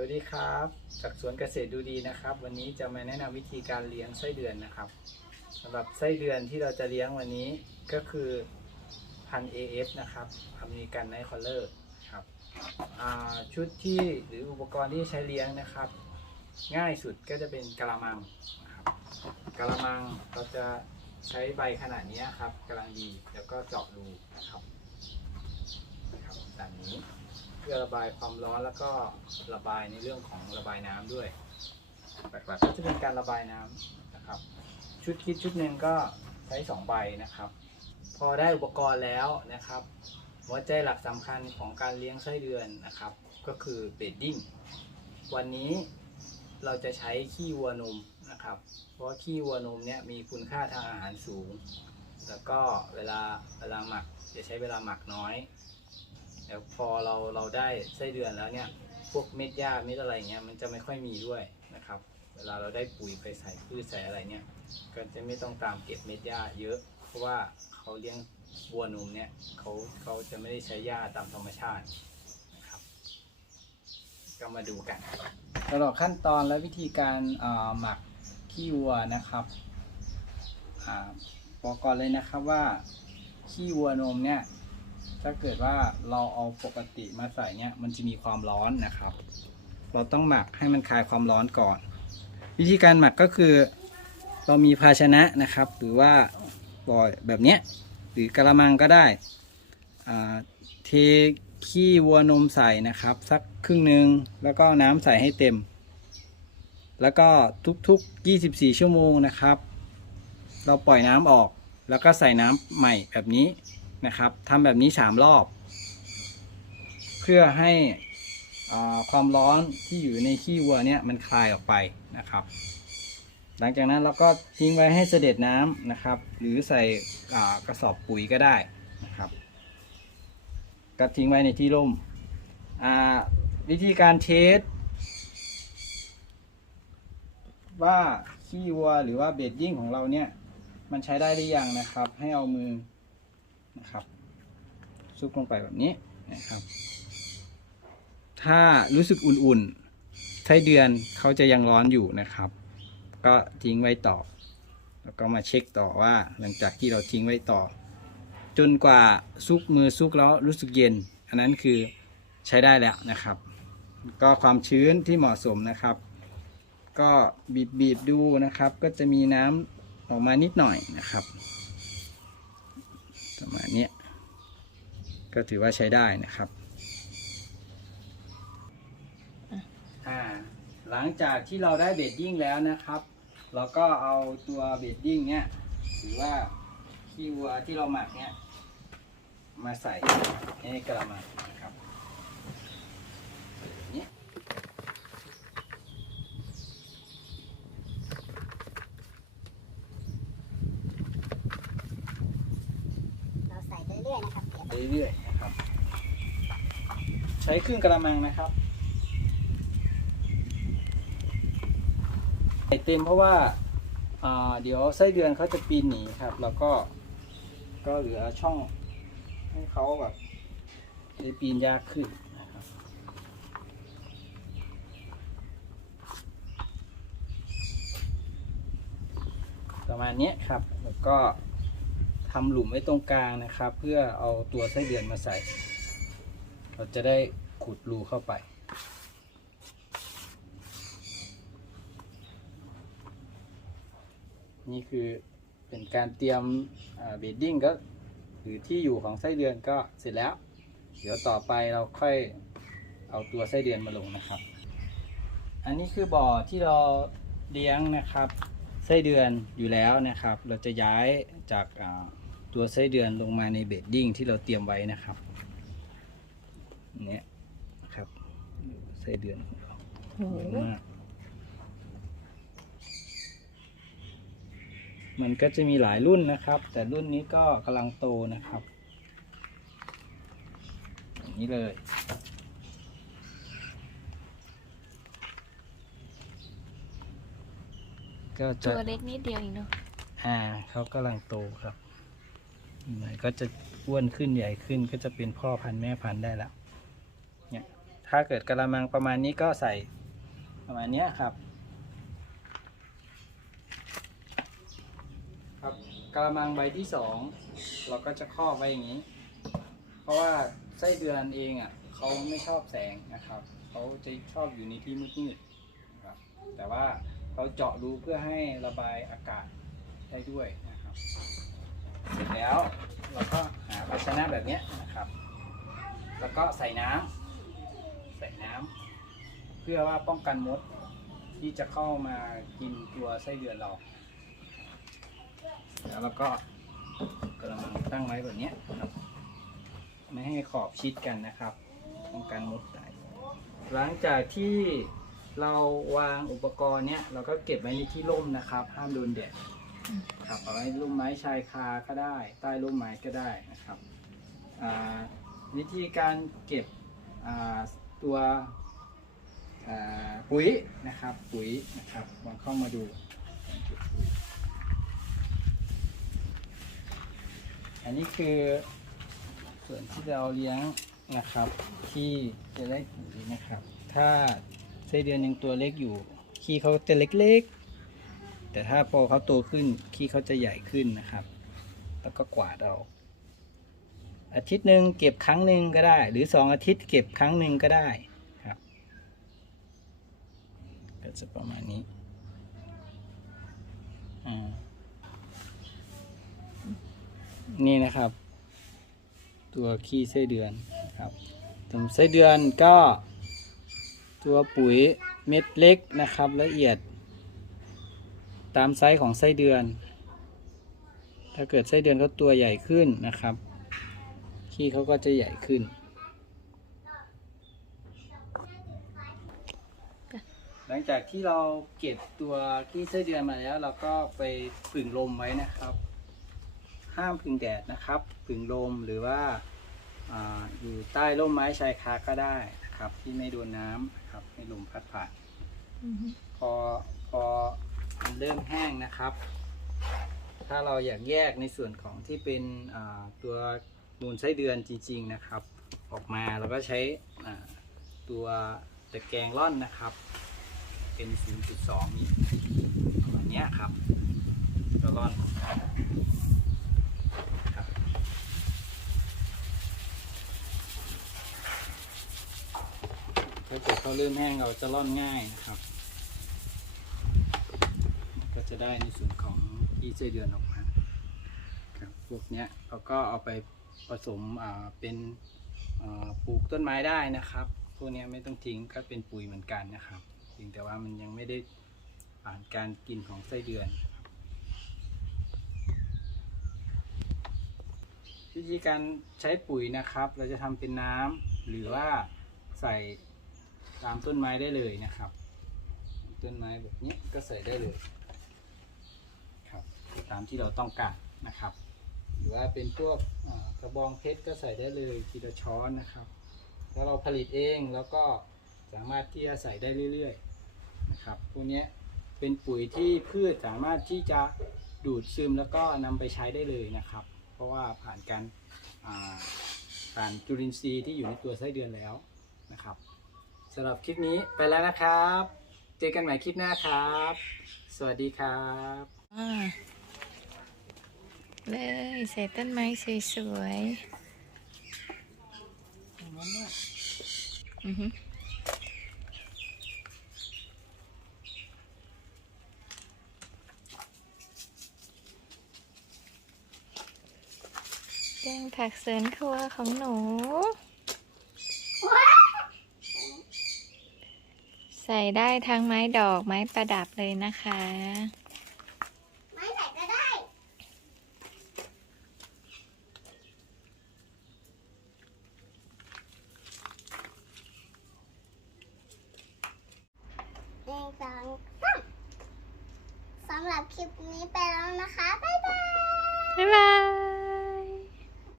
วัสดีครับจากสวนเกษตรดูดีนะครับ วันนี้จะมาแนะนำวิธีการเลี้ยงไส้เดือนนะครับสำหรับไส้เดือนที่เราจะเลี้ยงวันนี้ก็คือพัน AF นะครับอเมริกันไนท์คอลเลอร์ครับชุดที่หรืออุปกรณ์ที่ใช้เลี้ยงนะครับ ง่ายสุดก็จะเป็นกระมังนะครับกระมังเราจะใช้ใบขนาดนี้ครับกำลังดีแล้วก็เจาะรูนะครับครับแบบนี้ พื่อระบายความร้อนแล้วก็ระบายในเรื่องของระบายน้ำด้วยหลักๆก็จะเป็นการระบายน้ำนะครับ ชุดคิดชุดหนึ่งก็ใช้สองใบนะครับ พอได้อุปกรณ์แล้วนะครับหัวใจหลักสำคัญของการเลี้ยงไส้เดือนนะครับ ก็คือเบดดิ้งวันนี้เราจะใช้ขี้วัวนมนะครับ เพราะขี้วัวนมเนี่ยมีคุณค่าทางอาหารสูง แล้วก็เวลาเวลาหมักจะใช้เวลาหมักน้อย แล้วพอเราเราได้ไส้เดือนแล้วเนี่ยพวกเม็ดหญ้าเม็ดอะไรเงี้ยมันจะไม่ค่อยมีด้วยนะครับ เวลาเราได้ปุ๋ยไปใส่พืชใส่อะไรเนี่ยก็จะไม่ต้องตามเก็บเม็ดหญ้าเยอะ เพราะว่าเขาเลี้ยงวัวนมเนี่ยเขาเขาจะไม่ได้ใช้หญ้าตามธรรมชาตินะครับ ก็มาดูกันสำหรับขั้นตอนและวิธีการหมักขี้วัวนะครับอบอกก่อนเลยนะครับว่าขี้วัวนมเนี่ย ถ้าเกิดว่าเราเอาปกติมาใส่เนี่ยมันจะมีความร้อนนะครับ เราต้องหมักให้มันคลายความร้อนก่อน วิธีการหมักก็คือ เรามีภาชนะนะครับ หรือว่าบ่อแบบเนี้ยหรือกระมังก็ได้เทขี้วัวนมใส่นะครับ สักครึ่งหนึ่งแล้วก็น้ำใส่ให้เต็ม แล้วก็ทุกๆ 24 ชั่วโมงนะครับ เราปล่อยน้ำออก แล้วก็ใส่น้ำใหม่แบบนี้ นะครับทำแบบนี้ 3 รอบ เพื่อให้อ่าความร้อนที่อยู่ในขี้วัวเนี่ยมันคลายออกไปนะครับ หลังจากนั้นเราก็ทิ้งไว้ให้เสด็จน้ำนะครับ หรือใส่กระสอบปุ๋ยก็ได้นะครับก็ทิ้งไว้ในที่ร่มวิธีการเทสว่าขี้วัวหรือว่าเบดดิ้งของเราเนี่ย มันใช้ได้หรือยังนะครับ ให้เอามือ นะครับ ซุกลงไปแบบนี้นะครับ ถ้ารู้สึกอุ่นๆไส้เดือนเขาจะยังร้อนอยู่นะครับ ก็ทิ้งไว้ต่อ แล้วก็มาเช็คต่อว่า หลังจากที่เราทิ้งไว้ต่อ จนกว่าซุกมือซุกแล้วรู้สึกเย็น อันนั้นคือใช้ได้แล้วนะครับ ก็ความชื้นที่เหมาะสมนะครับ ก็บีบบีบๆดูนะครับ ก็จะมีน้ำออกมานิดหน่อยนะครับ ประมาณนี้ก็ถือว่าใช้ได้นะครับหลังจากที่เราได้เบดดิ้งแล้วนะครับ เราก็เอาตัวเบดดิ้งเนี้ยหรือว่าขี้วัวที่เราหมักเนี้ยมาใส่ในกระมังนะครับแบบนี้ เราใส่ไปเรื่อยๆนะครับ เดี๋ยวไปเรื่อยๆนะครับ ใช้ครึ่งกระมังนะครับใส่เต็มเพราะว่าาเดี๋ยวไส้เดือนเขาจะปีนหนีครับ แล้วก็ก็เหลือช่องให้เขาแบบได้ปีนยากขึ้นนะครับประมาณนี้ครับแล้วก็ ทำหลุมไว้ตรงกลางนะครับ เพื่อเอาตัวไส้เดือนมาใส่ เราจะได้ขุดรูเข้าไป นี่คือเป็นการเตรียมเบดดิ้งก็หรือที่อยู่ของไส้เดือนก็เสร็จแล้ว เดี๋ยวต่อไปเราค่อยเอาตัวไส้เดือนมาลงนะครับ อันนี้คือบ่อที่เราเลี้ยงนะครับไส้เดือนอยู่แล้วนะครับ เราจะย้ายจากา ตัวไส้เดือนลงมาในเบดดิ้งที่เราเตรียมไว้นะครับเนี่ยนะครับไส้เดือนของเราสวยมากมันก็จะมีหลายรุ่นนะครับ แต่รุ่นนี้ก็กำลังโตนะครับอย่างนี้เลยก็จะตัวเล็กนิดเดียวเองเนาะอ่าเขากำลังโตครับ หน่อยก็จะอ้วนขึ้นใหญ่ขึ้นก็จะเป็นพ่อพันธุ์แม่พันธุ์ได้แล้วเนี่ยถ้าเกิดกระมังประมาณนี้ก็ใส่ประมาณเนี้ยครับ ครับกระมังใบที่สองเราก็จะครอบไว้อย่างนี้ เพราะว่าไส้เดือนเองอะเขาไม่ชอบแสงนะครับเขาจะชอบอยู่ในที่มืดๆนะครับแต่ว่าเราเจาะรูเพื่อให้ระบายอากาศได้ด้วยนะครับ เสร็จแล้วเราก็หาภาชนะแบบนี้นะครับ แล้วก็ใส่น้ำใส่น้ำเพื่อว่าป้องกันมดที่จะเข้ามากินตัวไส้เดือนเรา แล้วเราก็กระมังตั้งไว้แบบนี้ยครับ ไม่ให้ขอบชิดกันนะครับ ป้องกันมดไต่หลังจากที่เราวางอุปกรณ์เนี้ยเราก็เก็บไว้ในที่ร่มนะครับ ห้ามโดนแดด ครับเอาไว้ร่มไม้ชายคาก็ได้ ใต้ร่มไม้ก็ได้นะครับวิธีการเก็บตัวปุ๋ยนะครับปุ๋ยนะครับลองเข้ามาดู อันนี้คือส่วนที่เราเลี้ยงนะครับที่จะได้ปุ๋ยนะครับ ถ้าไส้เดือนยังตัวเล็กอยู่ขี้เขาจะเล็ก แต่ถ้าพอเขาโตขึ้นขี้เขาจะใหญ่ขึ้นนะครับ แล้วก็กวาดเอาอาทิตย์หนึ่งเก็บครั้งหนึ่งก็ได้ หรือสองอาทิตย์เก็บครั้งหนึ่งก็ได้ครับก็จะประมาณนี้อ่านี่นะครับ ตัวขี้ไส้เดือนครับส่วไส้เดือนก็ ตัวปุ๋ยเม็ดเล็กนะครับละเอียด ตามไซส์ของไส้เดือน ถ้าเกิดไส้เดือนเขาตัวใหญ่ขึ้นนะครับ ขี้เขาก็จะใหญ่ขึ้น หลังจากที่เราเก็บตัวขี้ไส้เดือนมาแล้ว เราก็ไปผึ่งลมไว้นะครับ ห้ามพึ่งแดดนะครับพึ่งลมหรือว่าอาอยู่ใต้ร่มไม้ชายคาก็ได้นะครับ ที่ไม่โดนน้ำนะครับให้ลมพัดผ่านพอพอ มันเริ่มแห้งนะครับ ถ้าเราอยากแยกในส่วนของที่เป็นตัวมูลไส้เดือนจริง ๆนะครับ ออกมาเราก็ใช้ตัวตะแกรงร่อนนะครับ เป็น 0.2มิลประมาณนี้ครับตัวร่อนถ้าเกิดเขาเริ่มแห้งเราจะร่อนง่ายนะครับ จะได้ในส่วนของที่ไส้เดือนออกมาครับพวกเนี้ยเราก็เอาไปผสมเป็นปลูกต้นไม้ได้นะครับ พวกเนี้ยไม่ต้องทิ้งก็เป็นปุ๋ยเหมือนกันนะครับเพียงแต่ว่ามันยังไม่ได้ผ่านการกินของไส้เดือน วิธีการใช้ปุ๋ยนะครับ เราจะทำเป็นน้ำหรือว่าใส่ตามต้นไม้ได้เลยนะครับ ต้นไม้แบบนี้ก็ใส่ได้เลย ตามที่เราต้องการนะครับ หรือว่าเป็นพวกกระบองเพชรก็ใส่ได้เลยทีละช้อนนะครับแล้วเราผลิตเองแล้วก็สามารถที่จะใส่ได้เรื่อยๆนะครับพวกนี้เป็นปุ๋ยที่พืชสามารถที่จะดูดซึมแล้วก็นำไปใช้ได้เลยนะครับ เพราะว่าผ่านการผ่านจุลินทรีย์ที่อยู่ในตัวไส้เดือนแล้วนะครับสำหรับคลิปนี้ไปแล้วนะครับ เจอกันใหม่คลิปหน้าครับ สวัสดีครับ เลย ใส่ต้นไม้สวยๆอือหือแกงผักเสวนครัวของหนู ใส่ได้ทั้งไม้ดอกไม้ประดับเลยนะคะ ไม่ใส่ก็ได้ หนึ่งสองสาม สำ